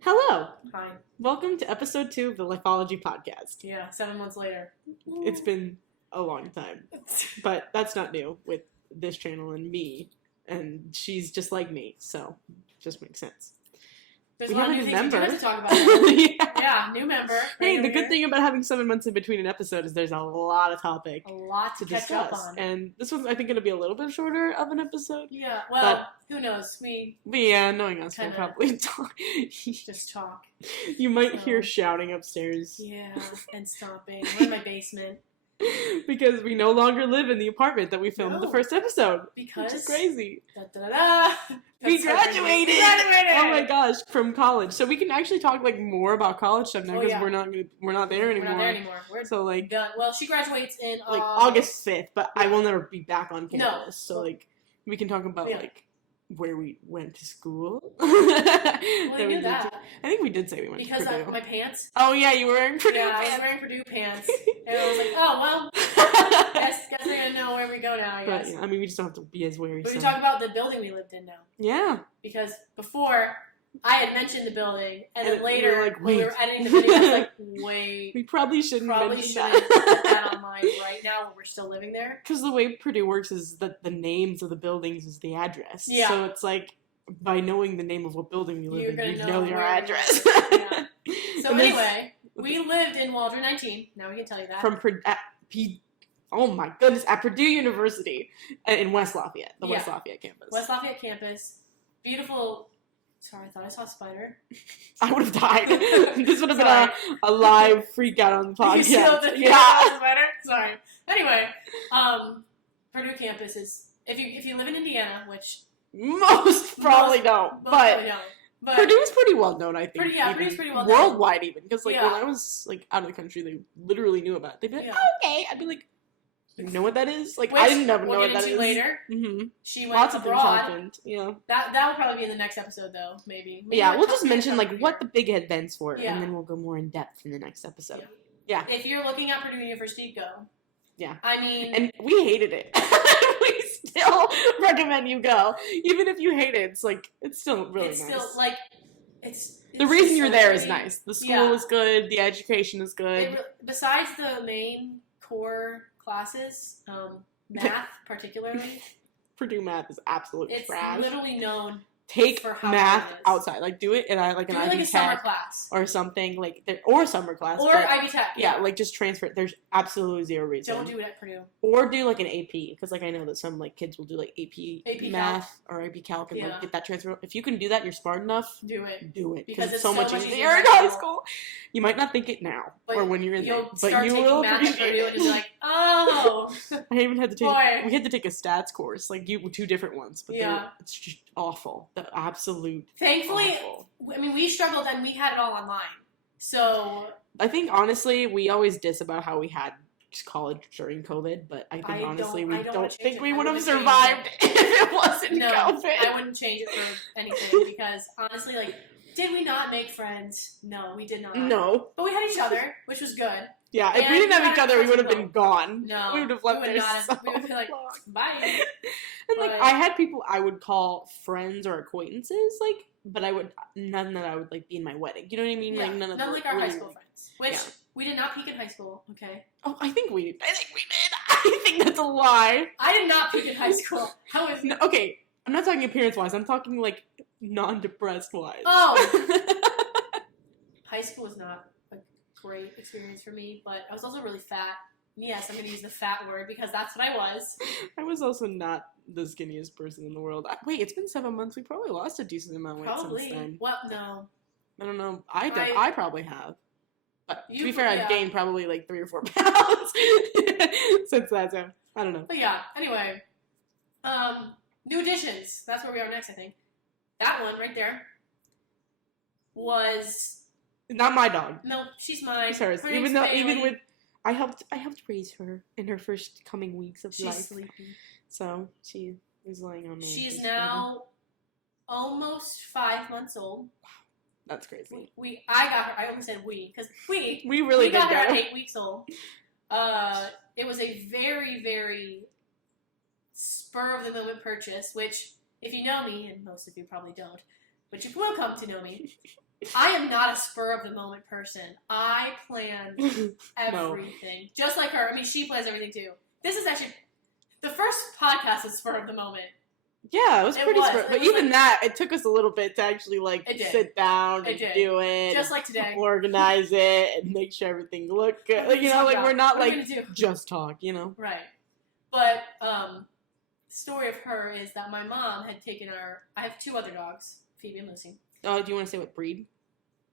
Hello. Hi. Welcome to episode 2 of the Lifeology podcast. Yeah, 7 months later. It's been a long time, but that's not new with this channel and me, and she's just like me, so it just makes sense. There's We a lot of have new a things member. we have to talk about. Yeah, new member. Hey, the good thing about having 7 months in between an episode is there's a lot of topic A lot to catch discuss. up on. And this one's, I think, going to be a little bit shorter of an episode. Yeah, well, who knows? But yeah, knowing us, we'll Kinda probably talk. just talk. You might hear So- shouting upstairs. Yeah, and stomping. We're in my basement. Because we no longer live in the apartment that we filmed the No. first episode. Because... Which is crazy. Da-da-da-da. We That's so crazy. graduated! We graduated! Oh my gosh, from college. So we can actually talk like more about college stuff now Oh, because yeah. we're not there We're anymore. not there anymore. We're So like done. Well, she graduates in August 5th, but I will never be back on campus. No. So like we can talk about Yeah. like where we went to school. Well, I knew that. I think we did say we went Because to Purdue. my pants. Oh yeah, you were wearing Purdue Yeah, I was pants. wearing Purdue pants. And I was like, oh, well, guess they're going to know where we go now, I But guess. yeah, I mean, we just don't have to be as wary. But we so. talk about the building we lived in now. Yeah. Because before, I had mentioned the building, and then And later, we were like, when we wait. were editing the video, I was like, wait, We probably shouldn't probably mention shouldn't put that. that online right now when we're still living there. Because the way Purdue works is that the names of the buildings is the address. Yeah. So it's like, by knowing the name of what building you live You're in, gonna you know know your where- address. Yeah. So And then anyway, we lived in Waldron 19. Now we can tell you that. From oh my goodness, at Purdue University in West Lafayette, the West Yeah. Lafayette campus. West Lafayette campus. Beautiful. Sorry, I thought I saw a spider. I would have died. This would have Sorry. been a live freak out on the You still podcast. did Yeah. spider? Sorry. Anyway, Purdue campus is, if you live in Indiana, which Most probably don't. most But probably don't. But Purdue's pretty well known, I think. Purdue's pretty well known. Worldwide, even. Because, like, Yeah. when I was, like, out of the country, they literally knew about it. They'd be like, Yeah. oh, okay. I'd be like, you know what that is? Like, which I didn't ever know we'll what get that into is. later. Mm-hmm. She went Lots of things abroad. happened. Yeah. That would probably be in the next episode, though. Maybe. Yeah, we'll talk- just maybe mention, talk like, about what here. the big events were, Yeah. and then we'll go more in depth in the next episode. Yeah. If you're looking at Purdue University, go. Yeah. I mean, And we hated it. We still recommend you go. Even if you hate it, it's, like, it's still really it's nice. still like it's. The it's reason just you're so there is pretty. nice. The school Yeah. is good. The education is good. Besides the main core classes, math particularly, Purdue math is absolute it's trash. literally known Take for how math hard it is. outside. Like, do it in an do it IB like a summer Tech class or something. Like, or a summer class. or but, Ivy Tech. yeah, like, just transfer it. There's absolutely zero reason. Don't do it at Purdue. Or do, like, an AP. Because, like, I know that some, like, kids will do, like, AP AP math or AP Calc and, Yeah. like, get that transfer. If you can do that, you're smart enough, Do it. do it. Because Because it's it's so much so much easier easier in in high school. school. You might not think it now But or when you're in there. You'll But start you taking will math at appreciate Purdue and you'll be it. like, oh, I even had to take. Boy. We had to take a stats course, like two different ones, but Yeah. it's just awful. The absolute. thankfully, awful. I mean, we struggled and we had it all online. So I think honestly, we always diss about how we had college during COVID, but I think I honestly, don't- we I don't don't wanna change think it. we I would have wouldn't change survived if it wasn't no, COVID. I wouldn't change it for anything because honestly, like, did we not make friends? No, we did not. No. But we had each other, which was good. Yeah, if And we didn't we have had each our other, we would have cousin been gone. No, we would have we left would there not have- so we would be like, long. Bye. And like But- I had people I would call friends or acquaintances, like, but I would none that I would like be in my wedding. You know what I mean? Yeah, Like none of not the, like our high really- school friends, which Yeah. we did not peak in high school. Okay, Oh, I think we did. I think that's a lie. I did not peak in high school. How was No, okay, I'm not talking appearance wise. I'm talking like non-depressed wise. Oh. high school was not a great experience for me, but I was also really fat. Yes, I'm going to use the fat word because that's what I was. I was also not the skinniest person in the world. Wait, it's been 7 months. We probably lost a decent amount of weight Probably. since then. Well, no. I don't know. I- I probably have. But to You- be fair, I've yeah. gained probably like 3 or 4 pounds since that. So I don't know. But yeah, anyway. New additions. That's where we are next, I think. That one right there was... Not my dog. No, she's mine. It's hers. Her Even name's though, Bailey. even with, I helped raise her in her first coming weeks of She's life. sleeping. So she is laying on me. She's now almost 5 months old. That's crazy. I got her. I almost said we because we We got did her at go. 8 weeks old. It was a very, very spur of the moment purchase. Which, if you know me, and most of you probably don't, but you will come to know me, I am not a spur of the moment person. I plan everything. Just like her. I mean, she plans everything too. This is actually the first podcast is spur of the moment. Yeah, it was pretty spur. But even like, that, it took us a little bit to actually like sit down and do it. Just like today. Organize it and make sure everything looked good. Like, you know, like we're not like just talk, you know? Right. But the story of her is that my mom had taken I have 2 other dogs, Phoebe and Lucy. Oh, do you want to say what breed?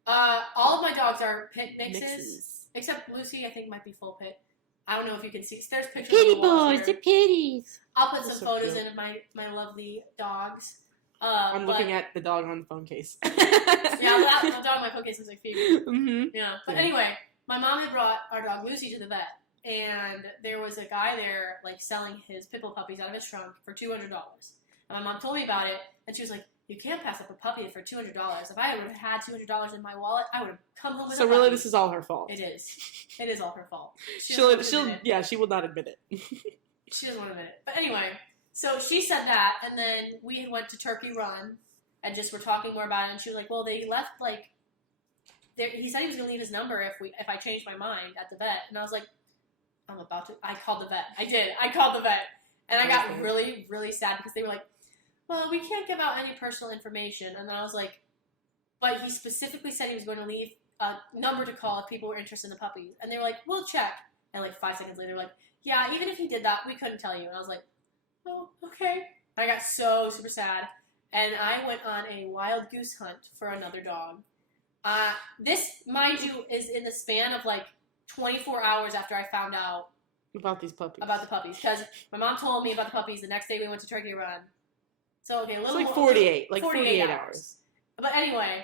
All of my dogs are pit mixes. Except Lucy, I think, might be full pit. I don't know if you can see. There's pictures Pitty of the walls boys, the pitties. I'll put some photos in of my lovely dogs. I'm looking at the dog on the phone case. Yeah, the dog on my phone case is like Phoebe. Mm-hmm. Yeah. But anyway, my mom had brought our dog Lucy to the vet. And there was a guy there, like, selling his pit bull puppies out of his trunk for $200. And my mom told me about it, and she was like, you can't pass up a puppy for $200. If I would have had $200 in my wallet, I would have come home with a puppy. So really, this is all her fault. It is. It is all her fault. She will not admit it. She doesn't want to admit it. But anyway, so she said that, and then we went to Turkey Run, and just were talking more about it, and she was like, well, they left, like, he said he was going to leave his number if I changed my mind at the vet. And I was like, I called the vet. I did. I called the vet. And I got really, really sad because they were like, well, we can't give out any personal information. And then I was like, but he specifically said he was going to leave a number to call if people were interested in the puppies. And they were like, we'll check. And like 5 seconds later, they were like, yeah, even if he did that, we couldn't tell you. And I was like, oh, okay. I got so super sad. And I went on a wild goose hunt for another dog. This, mind you, is in the span of like 24 hours after I found out about these puppies. About the puppies. Because my mom told me about the puppies the next day we went to Turkey Run. So, okay, a little it's like 48. Like 48 hours. But anyway,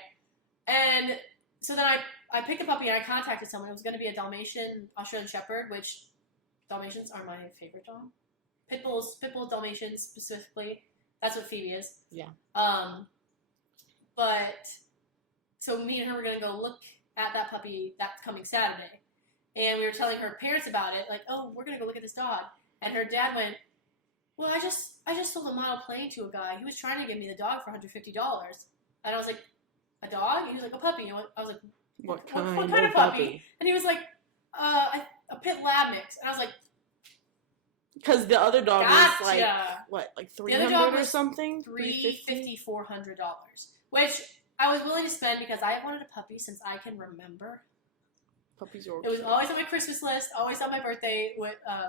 and so then I picked a puppy and I contacted someone. It was going to be a Dalmatian Australian Shepherd, which Dalmatians are my favorite dog. Pit bulls, Dalmatians specifically. That's what Phoebe is. Yeah. But, so me and her were going to go look at that puppy that coming Saturday. And we were telling her parents about it, like, oh, we're going to go look at this dog. And her dad went, well, I just sold a model plane to a guy. He was trying to give me the dog for $150. And I was like, a dog? And he was like, a puppy. And I was like, what kind of puppy? And he was like, a pit lab mix. And I was like, because the other dog was like, what, like $300 or something? $350, $400. Which I was willing to spend because I have wanted a puppy since I can remember. Puppies are It was always on my Christmas list, always on my birthday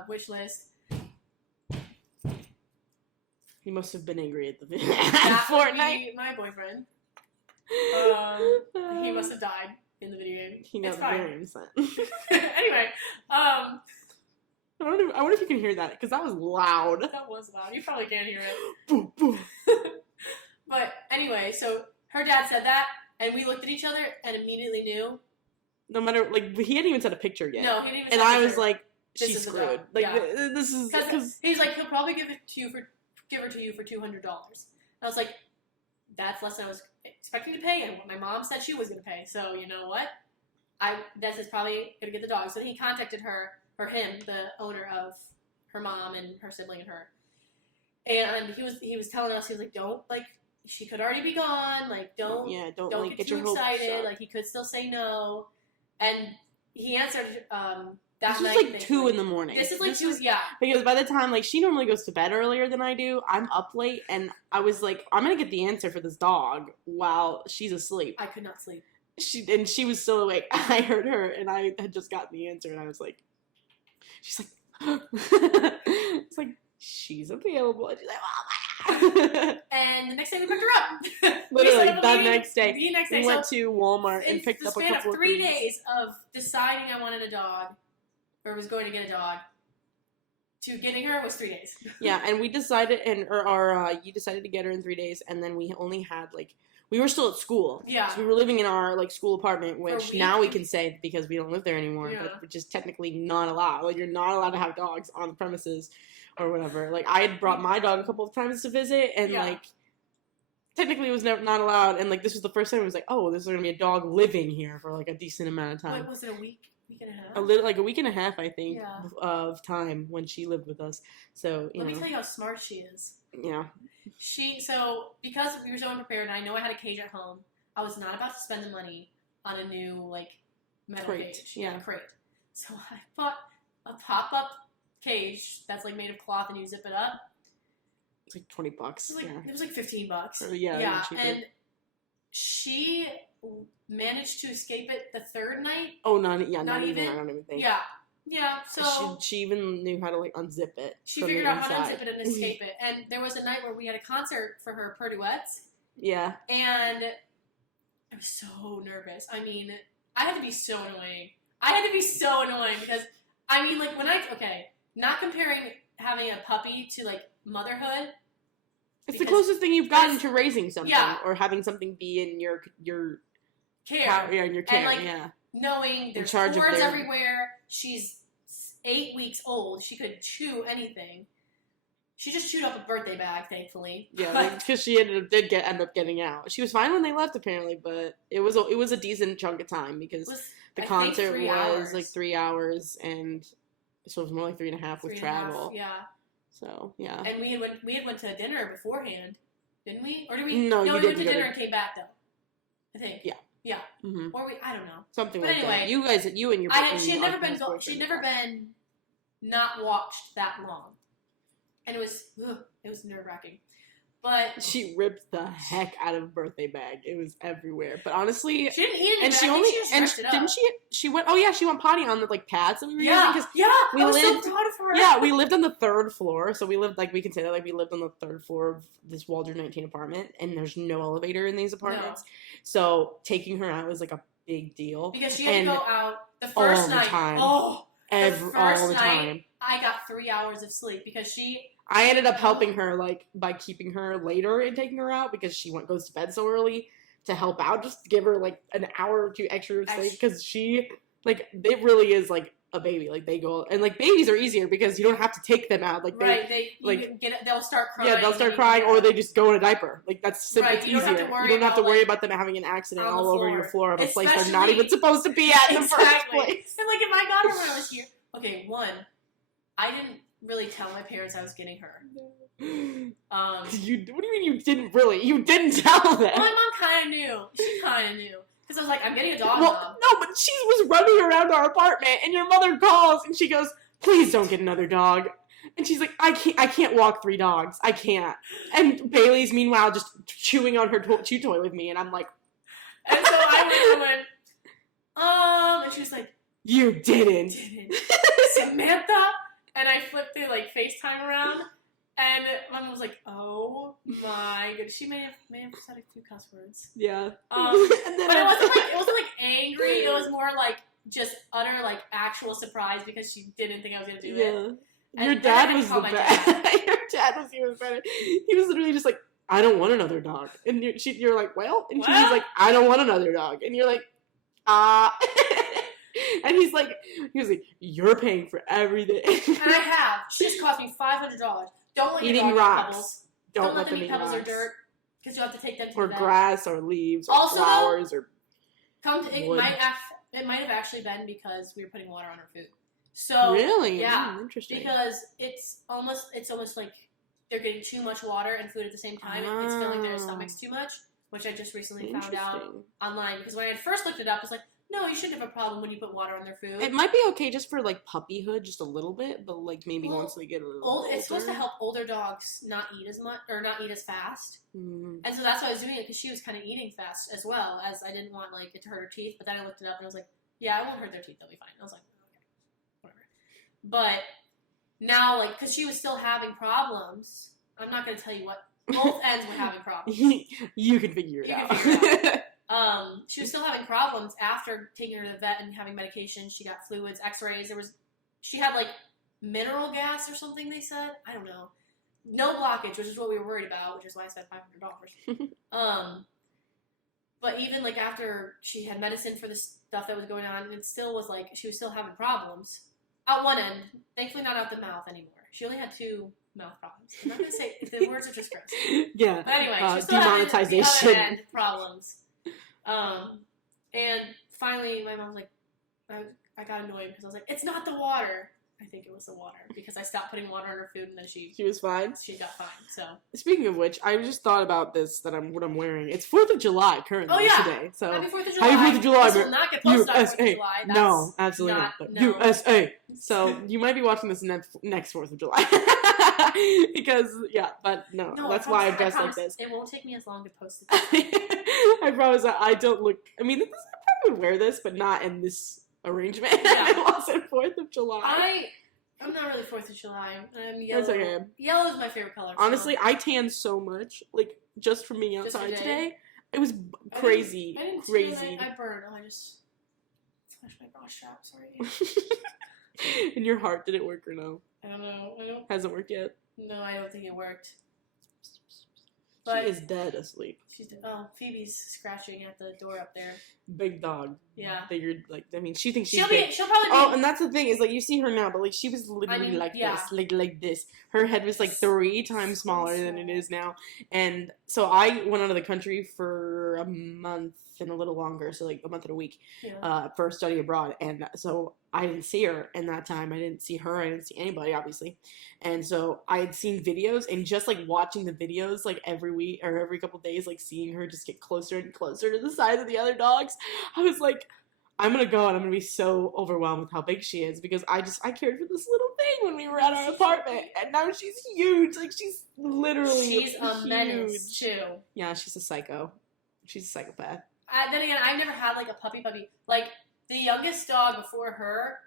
wish list. He must have been angry at the That Fortnite. My boyfriend. He must have died in the video game. He got very upset. Anyway, I wonder if you can hear that because that was loud. That was loud. You probably can't hear it. Boom, boom. But anyway, so her dad said that, and we looked at each other and immediately knew. No matter, like, he hadn't even said a picture yet. No, he didn't even. And I was like, she's screwed. Like, this is because he's like, he'll probably give her to you for $200. And I was like, that's less than I was expecting to pay, and what my mom said she was going to pay. So you know what? This is probably going to get the dog. So then he contacted him, the owner of her mom and her sibling and her. And he was telling us, he was like, don't, like, she could already be gone. Like, don't like, get too excited. Like, he could still say no. And he answered that night. This was like 2 in the morning. This is like 2, yeah. Because by the time, like, she normally goes to bed earlier than I do. I'm up late, and I was like, I'm going to get the answer for this dog while she's asleep. I could not sleep. She was still awake. I heard her, and I had just gotten the answer, and I was like, she's like, it's like, she's available. And she's like, oh my God. And the next day we picked her up. Literally, the next day. We went so to Walmart and picked up a couple of things. In the span of 3 days of deciding I wanted a dog, or was going to get a dog, to getting her was 3 days. Yeah, and we decided, you decided to get her in 3 days, and then we only had, like, we were still at school. Yeah. So we were living in our, like, school apartment, which now we can say because we don't live there anymore, but which is technically not allowed. Like, you're not allowed to have dogs on the premises or whatever. Like, I had brought my dog a couple of times to visit, and, like, technically it was not allowed, and, like, this was the first time it was like, oh, there's going to be a dog living here for, like, a decent amount of time. Wait, was it a week? Week and a half? A week and a half, I think, of time when she lived with us. So, Let me tell you how smart she is. Yeah. So, because we were so unprepared, and I know I had a cage at home, I was not about to spend the money on a new, like, metal Crate. cage. Yeah. Crate. So I bought a pop-up cage that's, like, made of cloth and you zip it up. It's like $20. It was like $15. Or, yeah. Yeah. And she managed to escape it the third night. Oh, not even. I don't even think. Yeah. Yeah, so... She even knew how to, like, unzip it. She figured out how to unzip it and escape it. And there was a night where we had a concert for her Purduettes. Yeah. And I was so nervous. I mean, I had to be so annoying. Because, I mean, like, not comparing having a puppy to, like, motherhood. It's the closest thing you've gotten to raising something. Yeah. Or having something be in your care. In your care, and, like, knowing there's cords everywhere. She's 8 weeks old. She could chew anything. She just chewed up a birthday bag, thankfully. Yeah, because she end up getting out. She was fine when they left, apparently, but it was a decent chunk of time because the concert was like 3 hours, and so it was more like 3.5 with travel. Yeah. So yeah. And we had went to dinner beforehand, didn't we? Or did we? No, we went to dinner and came back though. I think. Yeah. Yeah. Mm-hmm. Or I don't know. Something but like anyway, that. You guys, you and your. She'd never been not watched that long, and it was nerve wracking. But she ripped the heck out of a birthday bag. It was everywhere. But honestly, she didn't eat it. And she went. Oh yeah, she went potty on the like pads that we were using. I was so proud of her. Yeah, we lived on the 3rd floor, so we lived we can say that we lived on the 3rd floor of this Waldron 19 apartment, and there's no elevator in these apartments. No. So taking her out was like a big deal because she had to go out the first night. All the time. I got 3 hours of sleep because I ended up helping her, like, by keeping her later and taking her out because she goes to bed so early to help out. Just give her, like, an hour or two extra sleep because she, like, it really is, like, a baby. Like, they go, and, like, babies are easier because you don't have to take them out. Like, they'll start crying. Yeah, they'll start crying or they just go in a diaper. Like, that's simple. It's easier. You don't have to worry about them having an accident all over your floor of a place they're not even supposed to be at in the first place. And, like, if I got her when I was here, I didn't really tell my parents I was getting her. What do you mean you didn't really? You didn't tell them. Well, my mom kind of knew. She kind of knew. Because I was like, I'm getting a dog, Mom. No, but she was running around our apartment, and your mother calls, and she goes, please don't get another dog. And she's like, I can't walk 3 dogs. I can't. And Bailey's, meanwhile, just chewing on her chew toy with me, and I'm like... And so I went, and she was like... You didn't. Samantha? And I flipped the, like, FaceTime around, and my mom was like, oh my goodness. She may have said a few cuss words. Yeah. But it wasn't like angry. It was more like just utter, like, actual surprise because she didn't think I was going to do it. And your dad was the best. Your dad was even better. He was literally just like, I don't want another dog. And you're like, well? And she's like, I don't want another dog. And you're like, And he was like, you're paying for everything. And I have. She just cost me $500. Don't let your dog eat pebbles. Don't let them eat pebbles or dirt, because you have to take them to the vet. Or grass or leaves or flowers or wood. It might have actually been because we were putting water on her food. So really? Yeah. Interesting. Because it's almost like they're getting too much water and food at the same time. It's filling their stomachs too much, which I just recently found out online. Because when I first looked it up, I was like, no, you shouldn't have a problem when you put water on their food. It might be okay just for, like, puppyhood, just a little bit, but, like, maybe once they get a little older. It's supposed to help older dogs not eat as much, or not eat as fast. Mm. And so that's why I was doing it, because she was kind of eating fast as well, as I didn't want, like, it to hurt her teeth. But then I looked it up, and I was like, yeah, I won't hurt their teeth, they'll be fine. I was like, okay, whatever. But now, like, because she was still having problems, I'm not going to tell you what, both ends were having problems. You can figure it out. She was still having problems after taking her to the vet and having medication. She got fluids, x-rays. She had, like, mineral gas or something, they said. I don't know. No blockage, which is what we were worried about, which is why I spent $500. But even, like, after she had medicine for the stuff that was going on, it still was, like, she was still having problems. Out one end. Thankfully not out the mouth anymore. She only had 2 mouth problems. I'm not going to say, the words are just gross. Yeah. But anyway, she still had the other end problems. And finally, my mom was like, I got annoyed because I was like, it's not the water. I think it was the water because I stopped putting water on her food and then she was fine. She got fine. So speaking of which, I just thought about this what I'm wearing. It's 4th of July currently today. So Happy 4th of July. Happy 4th of July. This will not get posted on 4th of July. No, absolutely not. No. USA. So you might be watching this next 4th of July. Because but no that's why I'm dressed like this. It won't take me as long to post it. I promise I don't look. I mean, I probably would wear this, but not in this arrangement. Yeah. It wasn't 4th of July. I'm not really 4th of July. I'm yellow. That's okay. Yellow is my favorite color. Honestly, I tanned so much, like just from being outside today. It was crazy. I didn't crazy. I burned. Oh, I just flashed my bra strap. Sorry. In your heart, did it work or no? I don't know. Hasn't worked yet. No, I don't think it worked. But she is dead asleep. Phoebe's scratching at the door up there. Big dog. Yeah. Figured, she thinks she's she'll big. She'll probably be. Oh, and that's the thing is, you see her now, but she was literally this, like this. Her head was 3 times smaller than it is now, and so I went out of the country for a month and a little longer, so a month and a week, for study abroad, and so I didn't see her in that time. I didn't see her. I didn't see anybody, obviously, and so I had seen videos, and just watching the videos every week or every couple days, seeing her just get closer and closer to the size of the other dogs, I was like, I'm gonna go and I'm gonna be so overwhelmed with how big she is because I cared for this little thing when we were at our apartment, and now she's huge. She's literally she's a menace too. Yeah, she's a psycho. She's a psychopath. Then again, I've never had a puppy. The youngest dog before her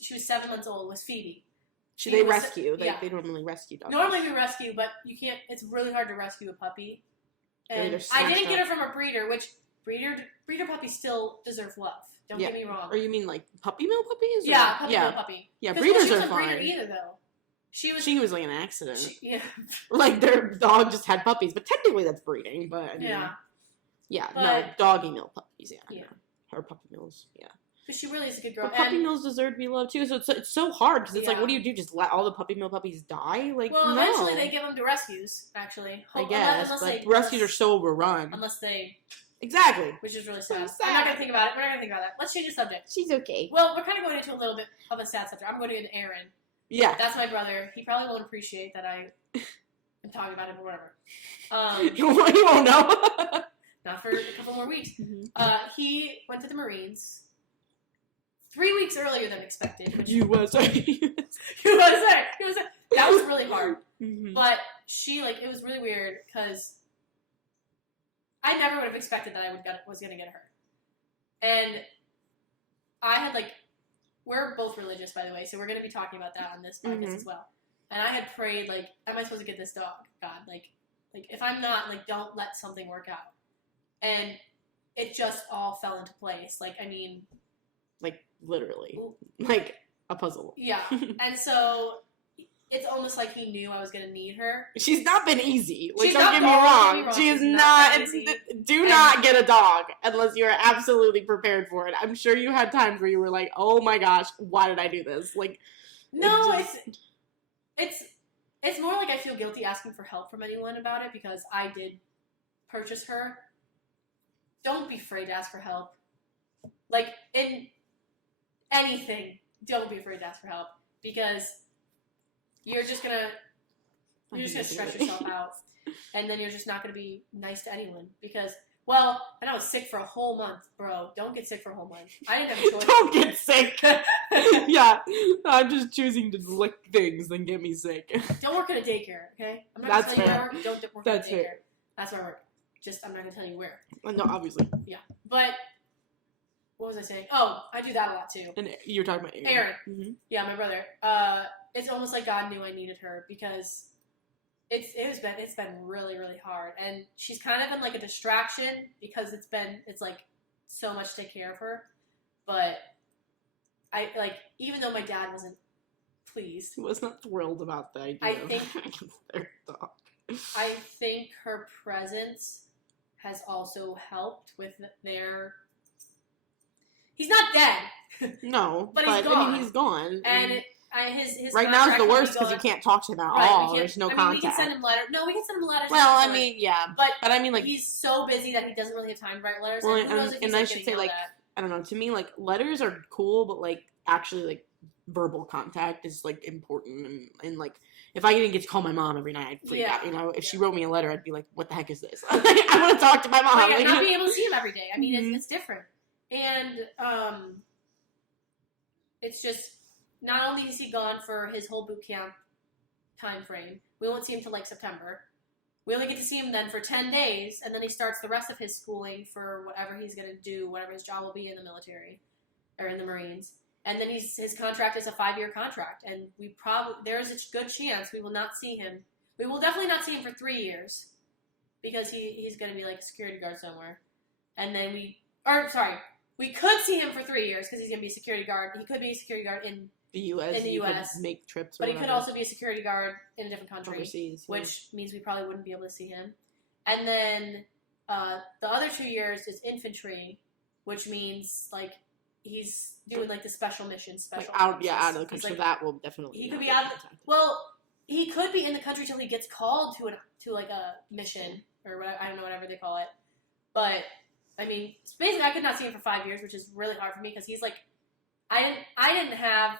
she was 7 months old. Was Phoebe. They rescue. They normally rescue dogs. Normally we rescue, but you can't. It's really hard to rescue a puppy. And I didn't get her from a breeder, which breeder puppies still deserve love. Don't get me wrong. Or you mean puppy mill puppies? Yeah, puppy mill puppy. Yeah, breeders are fine. She wasn't a breeder either, though. She was an accident. Yeah. Their dog just had puppies, but technically that's breeding. But I mean, no, doggy mill puppies. Yeah. Or puppy mills. Yeah. Because she really is a good girl. But puppy mills deserve to be loved too. So it's so hard because it's what do you do? Just let all the puppy mill puppies die? Eventually they give them to rescues. Actually, I guess, but rescues are so overrun. Unless they. Exactly. Which is really sad. I'm not gonna think about it. We're not gonna think about that. Let's change the subject. She's okay. Well, we're kind of going into a little bit of a sad subject. I'm going to get Aaron. Yeah. That's my brother. He probably won't appreciate that I am talking about him or whatever. You won't know. Not for a couple more weeks. Mm-hmm. He went to the Marines 3 weeks earlier than expected. Which USA. USA. That was really hard. Mm-hmm. But it was really weird because I never would have expected that I was going to get her. And I had, we're both religious, by the way, so we're going to be talking about that on this podcast as well. And I had prayed, am I supposed to get this dog, God? If I'm not, don't let something work out. And it just all fell into place. Literally. A puzzle. Yeah. And so it's almost like he knew I was going to need her. She's not been easy. Don't get me wrong. She is not. Do not get a dog unless you are absolutely prepared for it. I'm sure you had times where you were like, oh my gosh, why did I do this? No, it's more I feel guilty asking for help from anyone about it because I did purchase her. Don't be afraid to ask for help. In anything, don't be afraid to ask for help because you're just gonna stress yourself out, and then you're just not gonna be nice to anyone because. Well, and I was sick for a whole month, bro. Don't get sick for a whole month. I didn't have a choice. Don't get sick. Yeah, I'm just choosing to lick things than get me sick. Don't work at a daycare, okay? I'm not gonna tell you where I work. Don't work at a daycare. Fair. That's where I work. I'm not gonna tell you where. No, obviously. Yeah, but what was I saying? Oh, I do that a lot too. And you were talking about Aaron. Mm-hmm. Yeah, my brother. It's almost like God knew I needed her because it's been really, really hard, and she's kind of been a distraction because it's so much to take care of her. But I even though my dad wasn't pleased, he was not thrilled about the idea. I think her presence has also helped with their. He's not dead. No, but he's gone. I mean, he's gone. And his right now is the worst because you can't talk to him at all. There's no contact. We can send him letters. No, we can send him letters. Well, I mean, yeah, but I mean, he's so busy that he doesn't really have time to write letters. Well, and I should say, I don't know. To me, letters are cool, but actually, verbal contact is like important, and like if I didn't get to call my mom every night, I'd freak out. You know, if she wrote me a letter, I'd be like, "What the heck is this?" I want to talk to my mom. Like, not being able to see him every day. I mean, it's different, and it's just not only is he gone for his whole boot camp time frame, we won't see him till like September. We only get to see him then for 10 days, and then he starts the rest of his schooling for whatever he's going to do, whatever his job will be in the military or in the Marines. And then his contract is a 5-year contract, and there's a good chance we will not see him. We will definitely not see him for 3 years because he's going to be like a security guard somewhere. And then we could see him for 3 years because he's going to be a security guard. He could be a security guard in the U.S. Could make trips, but he could also be a security guard in a different country, overseas, which means we probably wouldn't be able to see him. And then the other 2 years is infantry, which means like he's doing like the special missions, out of the country. Like, so that will definitely. He could be out. He could be in the country till he gets called to like a mission or whatever, I don't know, whatever they call it. But I mean, basically, I could not see him for 5 years, which is really hard for me because he's like. I didn't have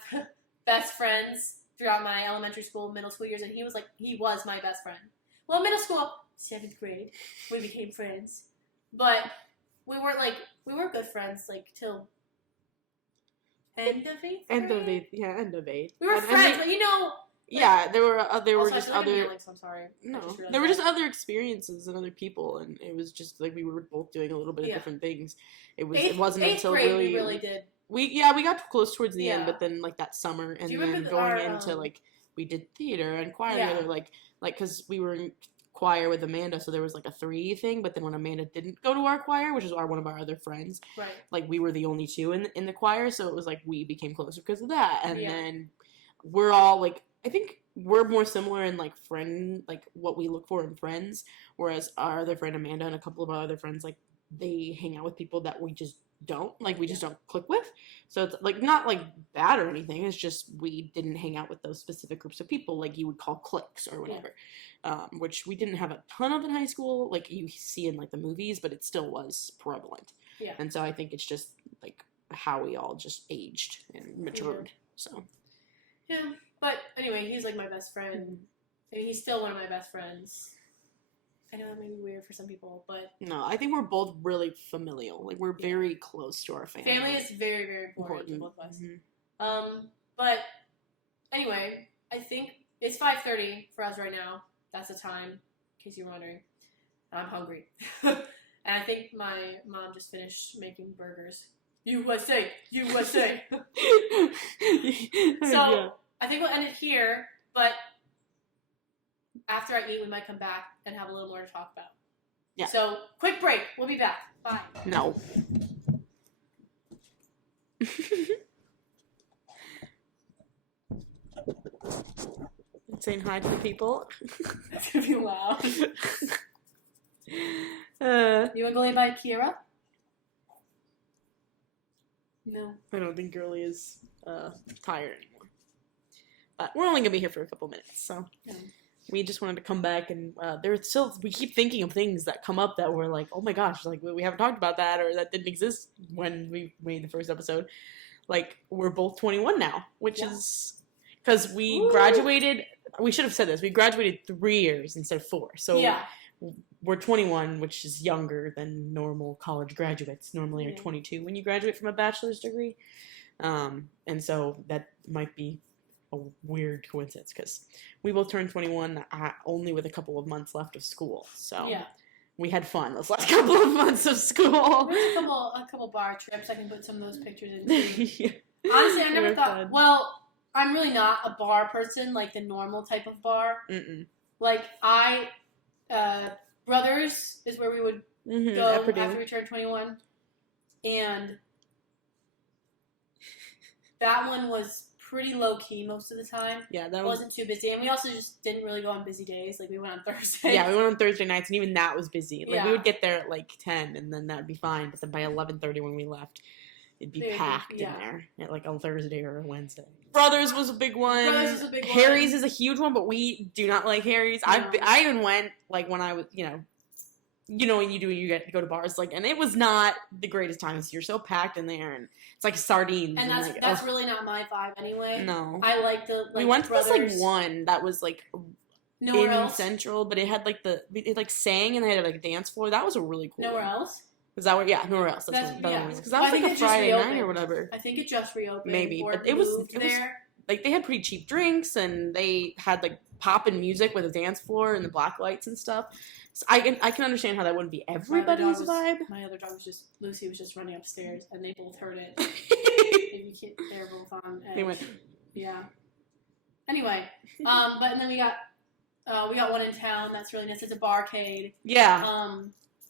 best friends throughout my elementary school, middle school years, and he was my best friend. Well, middle school, 7th grade, we became friends, but we were good friends like till end of 8th. End of 8th. We were friends, but you know. Yeah, there were just other. I'm sorry. No, there were just other experiences and other people, and it was just like we were both doing a little bit of different things. It wasn't until we really did. We got close towards the end, but then like that summer, and then going into like we did theater and choir together, like because we were in choir with Amanda, so there was like a 3 thing. But then when Amanda didn't go to our choir, which is one of our other friends, right? Like we were the only 2 in the choir, so it was like we became closer because of that. And then we're all like, I think we're more similar in like friend, like what we look for in friends, whereas our other friend Amanda and a couple of our other friends, like they hang out with people that we just don't just don't click with. So it's like not like bad or anything, it's just we didn't hang out with those specific groups of people like you would call cliques or whatever. Which we didn't have a ton of in high school, like you see in like the movies, but it still was prevalent. And so I think it's just like how we all just aged and matured. So but anyway, he's like my best friend. I mean, he's still one of my best friends. I know that may be weird for some people, but... No, I think we're both really familial. Like, we're very close to our family. Family is very, very important to both of us. Mm-hmm. But, anyway, I think it's 5:30 for us right now. That's the time, in case you're wondering. I'm hungry. And I think my mom just finished making burgers. USA! USA! So, I think we'll end it here, but... After I eat, we might come back and have a little more to talk about. Yeah. So, quick break. We'll be back. Bye. No. Saying hi to the people. That's going to be loud. You want to go lay by Kira? No. I don't think Girly is tired anymore. But we're only going to be here for a couple minutes, so... Yeah. We just wanted to come back, and we keep thinking of things that come up that we're like, oh my gosh, like we haven't talked about that, or that didn't exist when we made the first episode. Like, we're both 21 now, which is, because we graduated, we should have said this, we graduated 3 years instead of 4. So we're 21, which is younger than normal college graduates. Normally are 22 when you graduate from a bachelor's degree. And so that might be a weird coincidence because we both turned 21 only with a couple of months left of school. So we had fun those last couple of months of school. There's a couple bar trips. I can put some of those pictures in. Honestly, I never thought. Fun. Well, I'm really not a bar person, like the normal type of bar. Mm-mm. Like Brothers is where we would go after we turned 21, and that one was pretty low key most of the time. Yeah, that wasn't too busy, and we also just didn't really go on busy days. Like we went on Thursday. Yeah, we went on Thursday nights, and even that was busy. Like we would get there at like 10, and then that'd be fine. But then by 11:30 when we left, it'd be packed in there at like on Thursday or Wednesday. Brothers was a big one. Harry's is a huge one, but we do not like Harry's. No. I even went like when I was you know, when you get to go to bars, like, and it was not the greatest time. You're so packed in there, and it's like sardines. And that's really not my vibe anyway. No. I like we went to this, like, one that was, like, nowhere else? Central, but it had, like, it, like, sang, and they had, like, a dance floor. That was a really cool Nowhere one. else? Is that what? Yeah, nowhere else. That's because that was, like, a Friday night or whatever. I think it just reopened. Maybe, but it was like, they had pretty cheap drinks, and they had, like, poppin' music with a dance floor and the black lights and stuff. So I can understand how that wouldn't be everybody's vibe. My other dog Lucy was just running upstairs, and they both heard it. They're both on edge. They went. Yeah. Anyway, but then we got one in town that's really nice. It's a barcade. Yeah.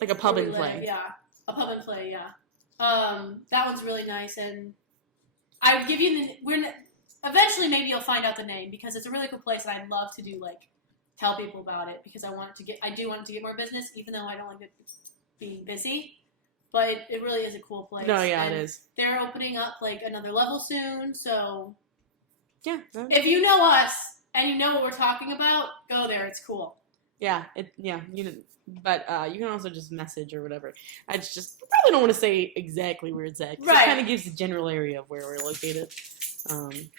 Like a pub and play. Yeah, a pub and play. Yeah. That one's really nice, and I would give you eventually maybe you'll find out the name because it's a really cool place, and I'd love to do like. Tell people about it because I do want it to get more business, even though I don't like it being busy. But it really is a cool place. No, yeah, it is. They're opening up like another level soon, so yeah. If you know us and you know what we're talking about, go there. It's cool. Yeah, but you can also just message or whatever. I probably don't want to say exactly where it's at. Right. It kind of gives the general area of where we're located.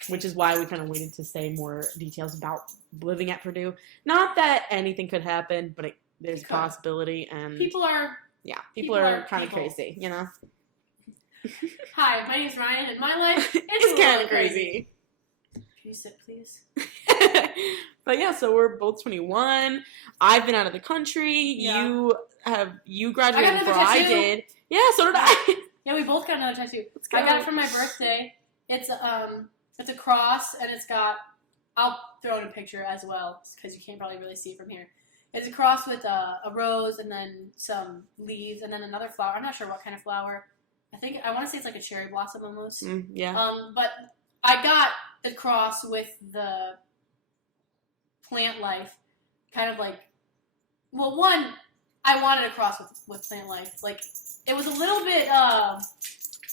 Which is why we kind of waited to say more details about living at Purdue. Not that anything could happen, but there's a possibility. And people are kind of crazy, you know? Hi, my name's Ryan, and my life is kind of crazy. Can you sit, please? But yeah, so we're both 21. I've been out of the country. Yeah. You graduated before I did. Yeah, so did I. Yeah, we both got another tattoo. I got it for my birthday. It's a cross, and it's got. I'll throw in a picture as well because you can't probably really see it from here. It's a cross with a rose and then some leaves and then another flower. I'm not sure what kind of flower. I want to say it's like a cherry blossom almost. Yeah. But I got the cross with the plant life, kind of like. Well, one, I wanted a cross with plant life. Like it was a little bit.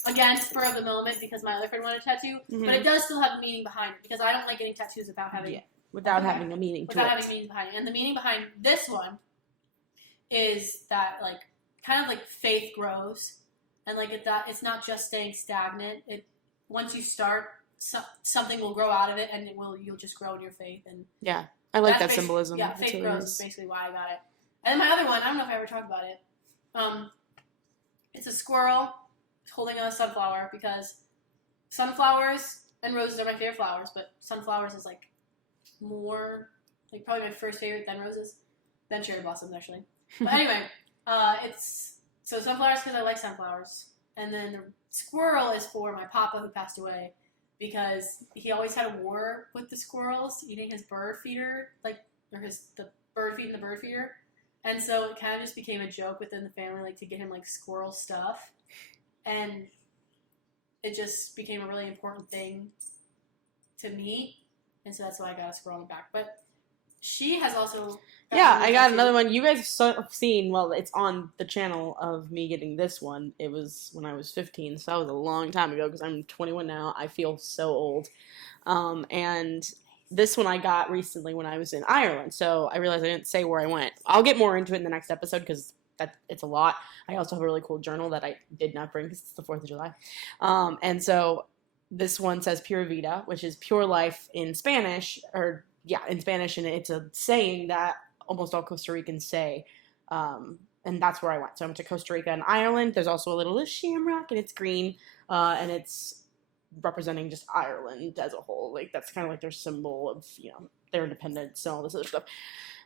Again, spur of the moment because my other friend wanted a tattoo, but it does still have a meaning behind it because I don't like getting tattoos without having having a meaning. Having meaning behind it, and the meaning behind this one is that like kind of like faith grows, and like it's not just staying stagnant. Once you start, something will grow out of it, and you'll just grow in your faith. And yeah, I like that symbolism. Yeah, faith grows is basically why I got it. And then my other one, I don't know if I ever talked about it. It's a squirrel holding a sunflower because sunflowers and roses are my favorite flowers, but sunflowers is like more like probably my first favorite than roses, then cherry blossoms actually. But anyway, it's so sunflowers because I like sunflowers, and then the squirrel is for my papa who passed away because he always had a war with the squirrels eating his bird feeder, the bird feeding the bird feeder, and so it kind of just became a joke within the family, like to get him like squirrel stuff. And it just became a really important thing to me. And so that's why I got a squirrel on the back. But she has also... I got another one. You guys have seen, well, it's on the channel of me getting this one. It was when I was 15, so that was a long time ago because I'm 21 now. I feel so old. And this one I got recently when I was in Ireland. So I realized I didn't say where I went. I'll get more into it in the next episode because it's a lot. I also have a really cool journal that I did not bring because it's the 4th of July. And so this one says Pura Vida, which is pure life in Spanish, in Spanish, and it's a saying that almost all Costa Ricans say. And that's where I went. So I went to Costa Rica and Ireland. There's also a little shamrock, and it's green, and it's representing just Ireland as a whole. Like, that's kind of like their symbol of, their independence and all this other stuff.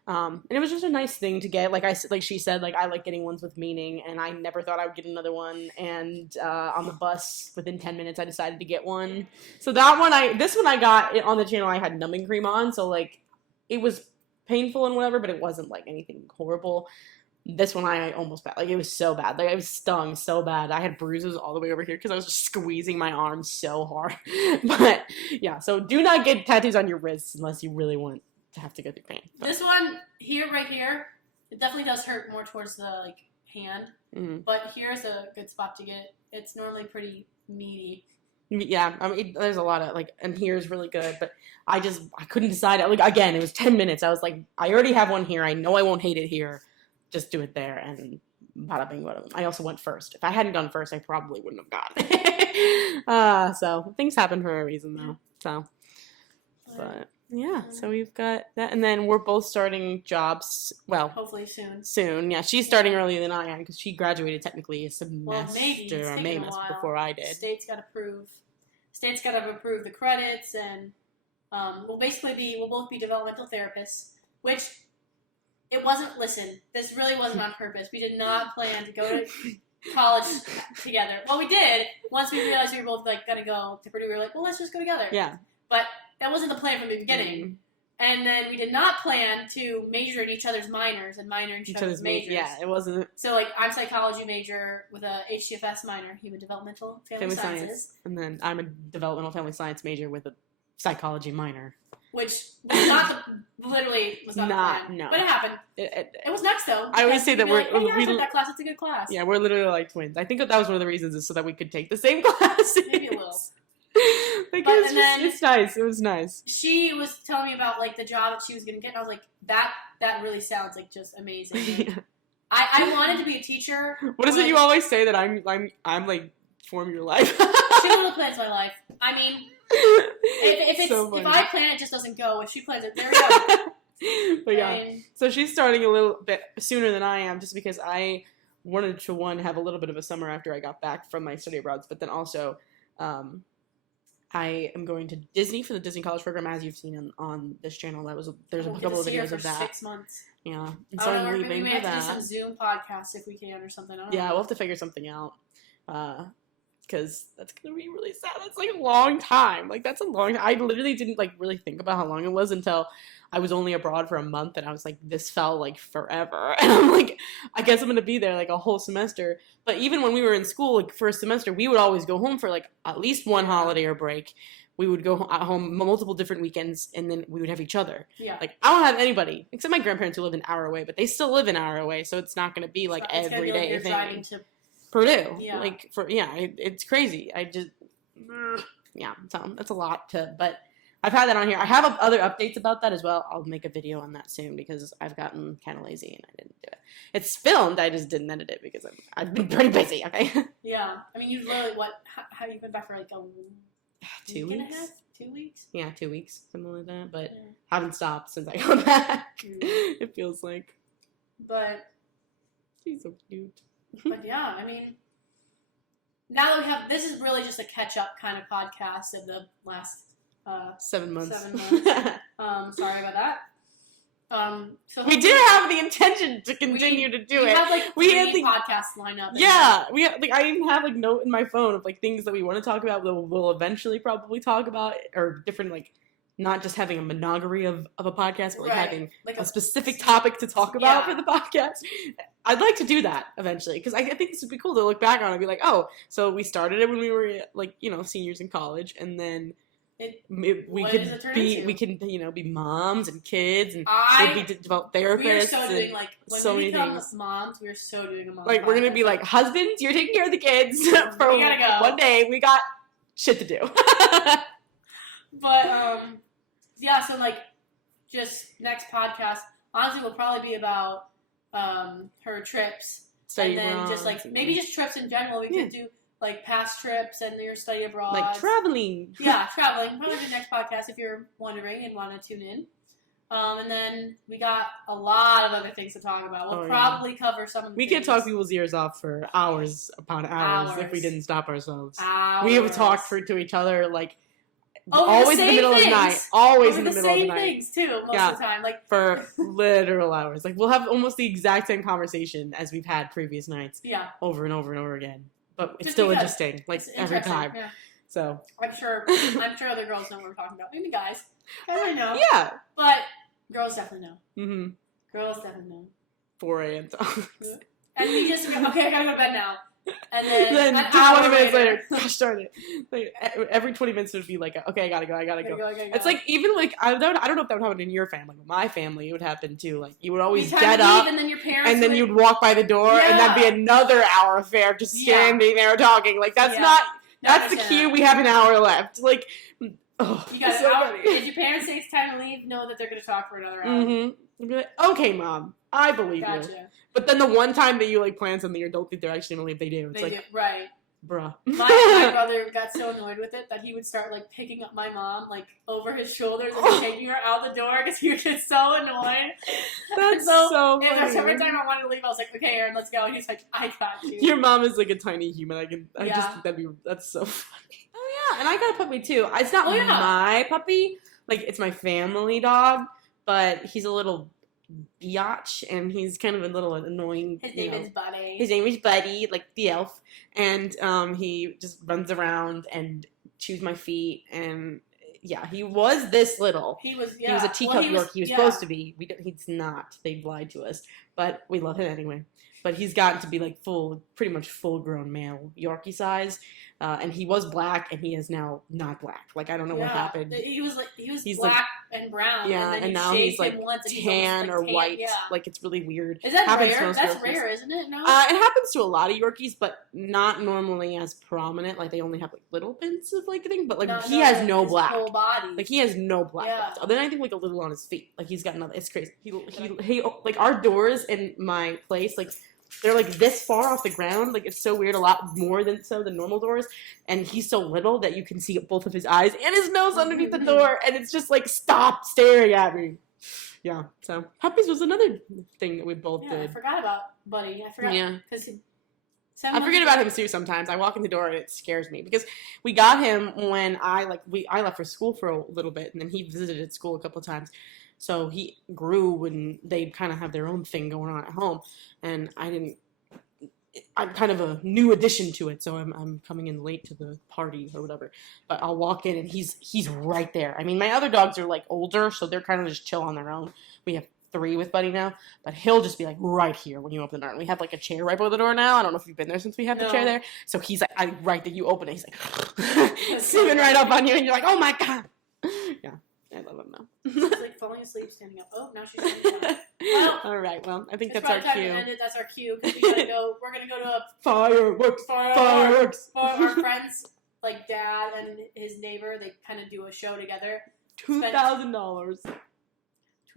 And it was just a nice thing to get. Like she said, like, I like getting ones with meaning, and I never thought I would get another one. And on the bus, within 10 minutes, I decided to get one. So this one I got on the channel. I had numbing cream on, so like, it was painful and whatever, but it wasn't like anything horrible. This one I almost bad. Like, it was so bad. Like, I was stung so bad. I had bruises all the way over here because I was just squeezing my arm so hard. But yeah, so do not get tattoos on your wrists unless you really want to have to go through pain. But this one here, right here, it definitely does hurt more towards the like hand. Mm-hmm. But here's a good spot to get. It's normally pretty meaty. Yeah, I mean, there's a lot of like, and here's really good, but I couldn't decide. Like, again, it was 10 minutes. I was like, I already have one here. I know I won't hate it here. just do it there and bada bing, bada boom. I also went first. If I hadn't gone first, I probably wouldn't have gone. So things happen for a reason, though. So, but yeah, so we've got that, and then we're both starting jobs. Well, hopefully soon. Soon, yeah. She's starting earlier than I am because she graduated technically a semester or May before I did. State's got to approve the credits, and we'll both be developmental therapists, which. It wasn't, listen, this really wasn't on purpose. We did not plan to go to college together. Well, we did. Once we realized we were both, like, going to go to Purdue, we were like, well, let's just go together. Yeah. But that wasn't the plan from the beginning. Mm-hmm. And then we did not plan to major in each other's minors and minor in each other's majors. Yeah, it wasn't. So, like, I'm a psychology major with a HCFS minor, human developmental family sciences. And then I'm a developmental family science major with a psychology minor. Which was not the plan. No. But it happened. It was next, though. I always say that I took that class. It's a good class. Yeah, we're literally like twins. I think that was one of the reasons is so that we could take the same class. Maybe a little. It's nice. It was nice. She was telling me about, like, the job that she was going to get, and I was like, that really sounds, like, just amazing. Yeah. I wanted to be a teacher. What is it you always say that I'm like, form your life? She literally plans my life. I mean... If I plan it, just doesn't go. If she plans it, there we go. But yeah, so she's starting a little bit sooner than I am, just because I wanted to have a little bit of a summer after I got back from my study abroads, but then also I am going to Disney for the Disney College program, as you've seen on this channel. There's a couple of videos of that. 6 months. Yeah, and so I'm leaving for that. We have to do some Zoom podcasts if we can or something. Yeah, we'll have to figure something out. Because that's going to be really sad. That's, like, a long time. Like, that's a long time. I literally didn't, like, really think about how long it was until I was only abroad for a month, and I was like, this felt like forever. And I'm like, I guess I'm going to be there, like, a whole semester. But even when we were in school, like, for a semester, we would always go home for, like, at least one holiday or break. We would go at home multiple different weekends, and then we would have each other. Yeah. Like, I don't have anybody, except my grandparents who live an hour away, but they still live an hour away, so it's not going to be, like, every day thing. Purdue. Yeah. Like, it's crazy. So that's a lot but I've had that on here. I have other updates about that as well. I'll make a video on that soon because I've gotten kind of lazy and I didn't do it. It's filmed, I just didn't edit it because I've been pretty busy, okay? Yeah. I mean, you literally, how you been back for like 2 weeks? And a half? 2 weeks? Yeah, 2 weeks, something like that, but haven't stopped since I got back. It feels like. But. She's so cute. But yeah, I mean, now that we have, this is really just a catch-up kind of podcast of the last 7 months. Sorry about that. So we did have the intention to continue to do it. We had like podcasts lined up. Yeah, I even have like note in my phone of like things that we want to talk about that we'll eventually probably talk about, or different like. Not just having a monogamy of a podcast, but like having like a specific topic to talk about for the podcast. I'd like to do that eventually because I think this would be cool to look back on and be like, oh, so we started it when we were like, seniors in college, and then we can be moms and kids and be develop therapists. We are so doing like when so we become moms, we're so doing a mom. Like we're gonna be like husbands, you're taking care of the kids for one day. We got shit to do. But, so, like, just next podcast, honestly, will probably be about her trips. And then just, like, maybe just trips in general. We could do, like, past trips and your study abroad. Like, traveling. Yeah, traveling. Probably the next podcast if you're wondering and want to tune in. And then we got a lot of other things to talk about. We'll probably cover some of the We could talk people's ears off for hours upon hours if we didn't stop ourselves. We have talked to each other, like, always in the middle of the night. Always in the middle of the night. The same things, too, most of the time. Like for literal hours. Like, we'll have almost the exact same conversation as we've had previous nights. Yeah. Over and over and over again. But it's still interesting. Like, every time. Yeah. So. I'm sure other girls know what we're talking about. Maybe guys. I know. Yeah. But girls definitely know. Mm-hmm. Girls definitely know. 4 a.m. talks. And we just go, okay, I gotta go to bed now. And then 20 minutes later, gosh darn it. Like, every 20 minutes it would be like, okay, I gotta go. It's like, even like, I don't know if that would happen in your family, but my family, it would happen too. Like, you would always get up, and then your parents and then you'd walk by the door, and that'd be another hour affair of just standing there talking. Like, that's the cue, we have an hour left. Like, Oh, You got so out. funny. If your parents say it's time to leave, know that they're going to talk for another hour. Mm-hmm. Be like, okay, Mom, I believe Gotcha. you. But then the one time that you like plan something or don't think they're actually gonna leave, they do. It's They like, do. Right. bruh. My brother got so annoyed with it that he would start like picking up my mom like over his shoulders and taking her out the door because he would get so annoyed. That's so funny. every time I wanted to leave, I was like, "Okay, Aaron, let's go." And he's like, "I got you." Your mom is like a tiny human. I Yeah. just think that's so funny. Oh yeah, and I got a puppy too. It's not my puppy. Like it's my family dog, but he's a little biatch, and he's kind of a little annoying. His name is Buddy. His name is Buddy, like the elf, and he just runs around and chews my feet, and yeah, he was this little. He was a teacup Yorkie. He was supposed to be. He's not. They lied to us, but we love him anyway. But he's gotten to be like pretty much full grown male Yorkie size. And he was black, and he is now not black. Like I don't know what happened. He was he's black and brown. Yeah, and now he's like tan or white. Yeah. Like it's really weird. Is that happens rare? That's Yorkies. Rare, isn't it? No. It happens to a lot of Yorkies, but not normally as prominent. Like they only have like little bits of like thing, but like he has no black. Whole body. Like he has no black. Yeah. Other than I think like a little on his feet. Like he's got another. It's crazy. He like our doors in my place like. They're like this far off the ground, like it's so weird, a lot more than normal doors, and he's so little that you can see both of his eyes and his nose underneath the door, and it's just like, stop staring at me. Yeah, so puppies was another thing that we both did. I forgot about Buddy. I forgot. Yeah. Because I forget about him too sometimes. I walk in the door and it scares me because we got him when I left for school for a little bit, and then he visited school a couple of times. So he grew when they kind of have their own thing going on at home, and I'm kind of a new addition to it, so I'm coming in late to the party or whatever. But I'll walk in and he's right there. I mean, my other dogs are like older, so they're kind of just chill on their own. We have 3 with Buddy now, but he'll just be like right here when you open the door. And we have like a chair right by the door now. I don't know if you've been there since we have the chair there. So he's like, right that you open it, he's like sitting right up on you, and you're like, oh my god. Yeah. I love him now. She's like falling asleep, standing up. Oh, now she's standing up. Well, all right. Well, I think that's our time cue. To end it. That's our cue because we're gonna go to a fireworks. For our friends, like dad and his neighbor, they kind of do a show together. $2,000.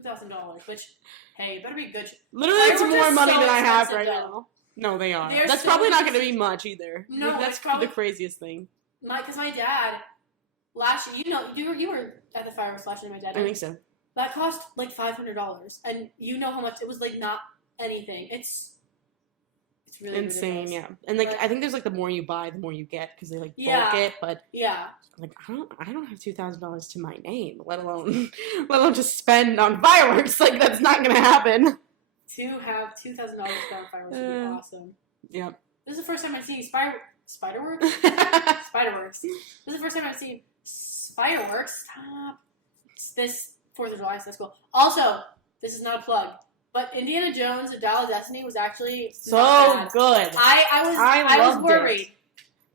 $2,000, which hey, it better be good. Literally, it's more money than I have right now. No, they are. That's probably not going to be much either. No, like, that's probably the craziest thing. Because my dad. Last year, you were at the fireworks last year, my dad. I think so. That cost like $500, and you know how much it was. Like not anything. It's really insane, ridiculous. Yeah. And like I think there's like the more you buy, the more you get because they like bulk it. But like I don't have $2,000 to my name, let alone just spend on fireworks. Like that's not gonna happen. To have $2,000 spent on fireworks would be awesome. Yep. This is the first time I've seen Spiderworks. Spiderworks. This is the first time I've seen fireworks. Stop. This 4th of July, so that's cool. Also, this is not a plug, but Indiana Jones: The Dial of Destiny was actually so good. I was worried. It.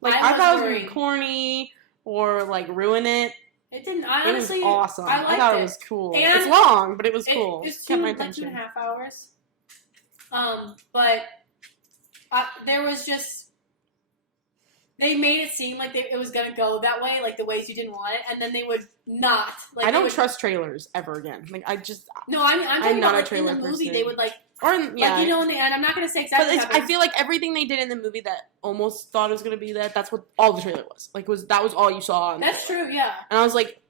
Like I thought it was gonna be corny or like ruin it. It didn't. Honestly, it was awesome. I thought it was cool. And it's long, but it was cool. It's kept my attention. attention. Like 2.5 hours. But there was just. They made it seem like it was going to go that way, like the ways you didn't want it, and then they would not. Like, I don't trust trailers ever again. Like I just. No, I'm talking not about a trailer in the movie. person. They would like. Or in the end, I'm not going to say exactly. But I feel like everything they did in the movie that almost thought it was going to be that's what all the trailer was. Like that was all you saw. That's true, yeah. And I was like,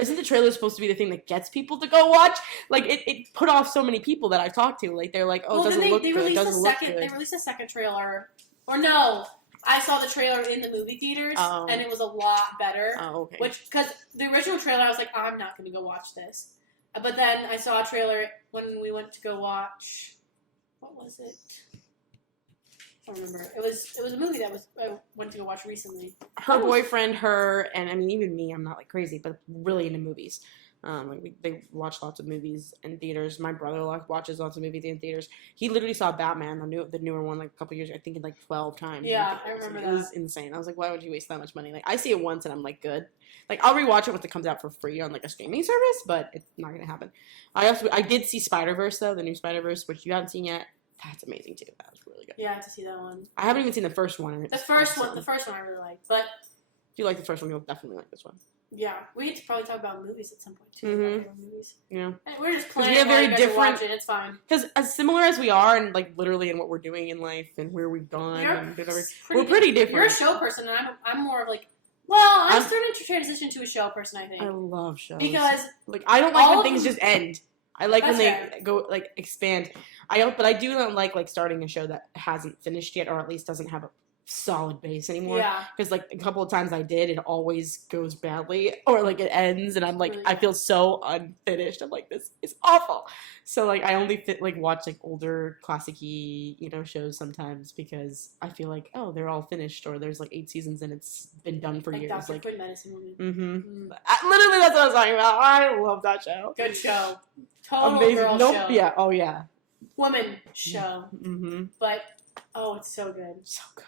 isn't the trailer supposed to be the thing that gets people to go watch? Like it put off so many people that I've talked to. Like they're like, oh, it doesn't look good. It doesn't look good. They released a second trailer, or no. I saw the trailer in the movie theaters, and it was a lot better. Oh, okay. Because the original trailer, I was like, I'm not going to go watch this. But then I saw a trailer when we went to go watch. What was it? I don't remember. It was a movie that I went to go watch recently. Her boyfriend, and I mean even me, I'm not like crazy, but really into movies. They watch lots of movies in theaters. My brother watches lots of movies in theaters. He literally saw Batman, the newer one, like a couple years ago, I think, in like 12 times. Yeah, I remember that. It was insane. I was like, why would you waste that much money? Like, I see it once and I'm like, good. Like, I'll rewatch it once it comes out for free on like a streaming service, but it's not gonna happen. I did see Spider-Verse though, the new Spider-Verse, which you haven't seen yet. That's amazing too. That was really good. Yeah, I have to see that one. I haven't even seen the first one. The first one I really liked, but if you like the first one, you'll definitely like this one. Yeah, we need to probably talk about movies at some point too. Mm-hmm. Movies. Yeah, and we're just playing. We have very different. Watch it. It's fine. Because as similar as we are, and like literally in what we're doing in life and where we've gone, we're pretty different. You're a show person, and I'm more of like. Well, I'm starting to transition to a show person. I think I love shows because like I don't like when things just end. I like when they go like expand. But I do not like starting a show that hasn't finished yet, or at least doesn't have a solid base anymore. Yeah. Because like a couple of times I did, it always goes badly, or like it ends, and I'm like really? I feel so unfinished. I'm like, this is awful. So like I only watch like older classic-y, shows sometimes because I feel like they're all finished, or there's like 8 seasons and it's been done for years. Dr. Like Quinn Medicine Woman. Mm-hmm. Literally, that's what I was talking about. I love that show. Good show. Total Amazing. girl Nope. show. Yeah. Oh yeah. Woman show. Mm-hmm. But it's so good. So good.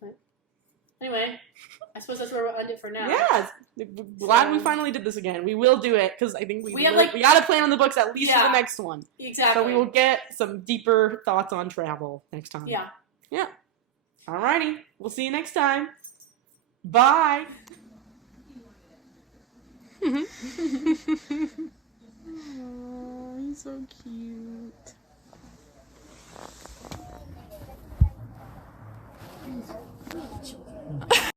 But, anyway, I suppose that's where we'll end it for now. Yeah. Glad we finally did this again. We will do it because I think we got to plan on the books at least for the next one. Exactly. So we will get some deeper thoughts on travel next time. Yeah. Yeah. Alrighty. We'll see you next time. Bye. Oh, he's so cute.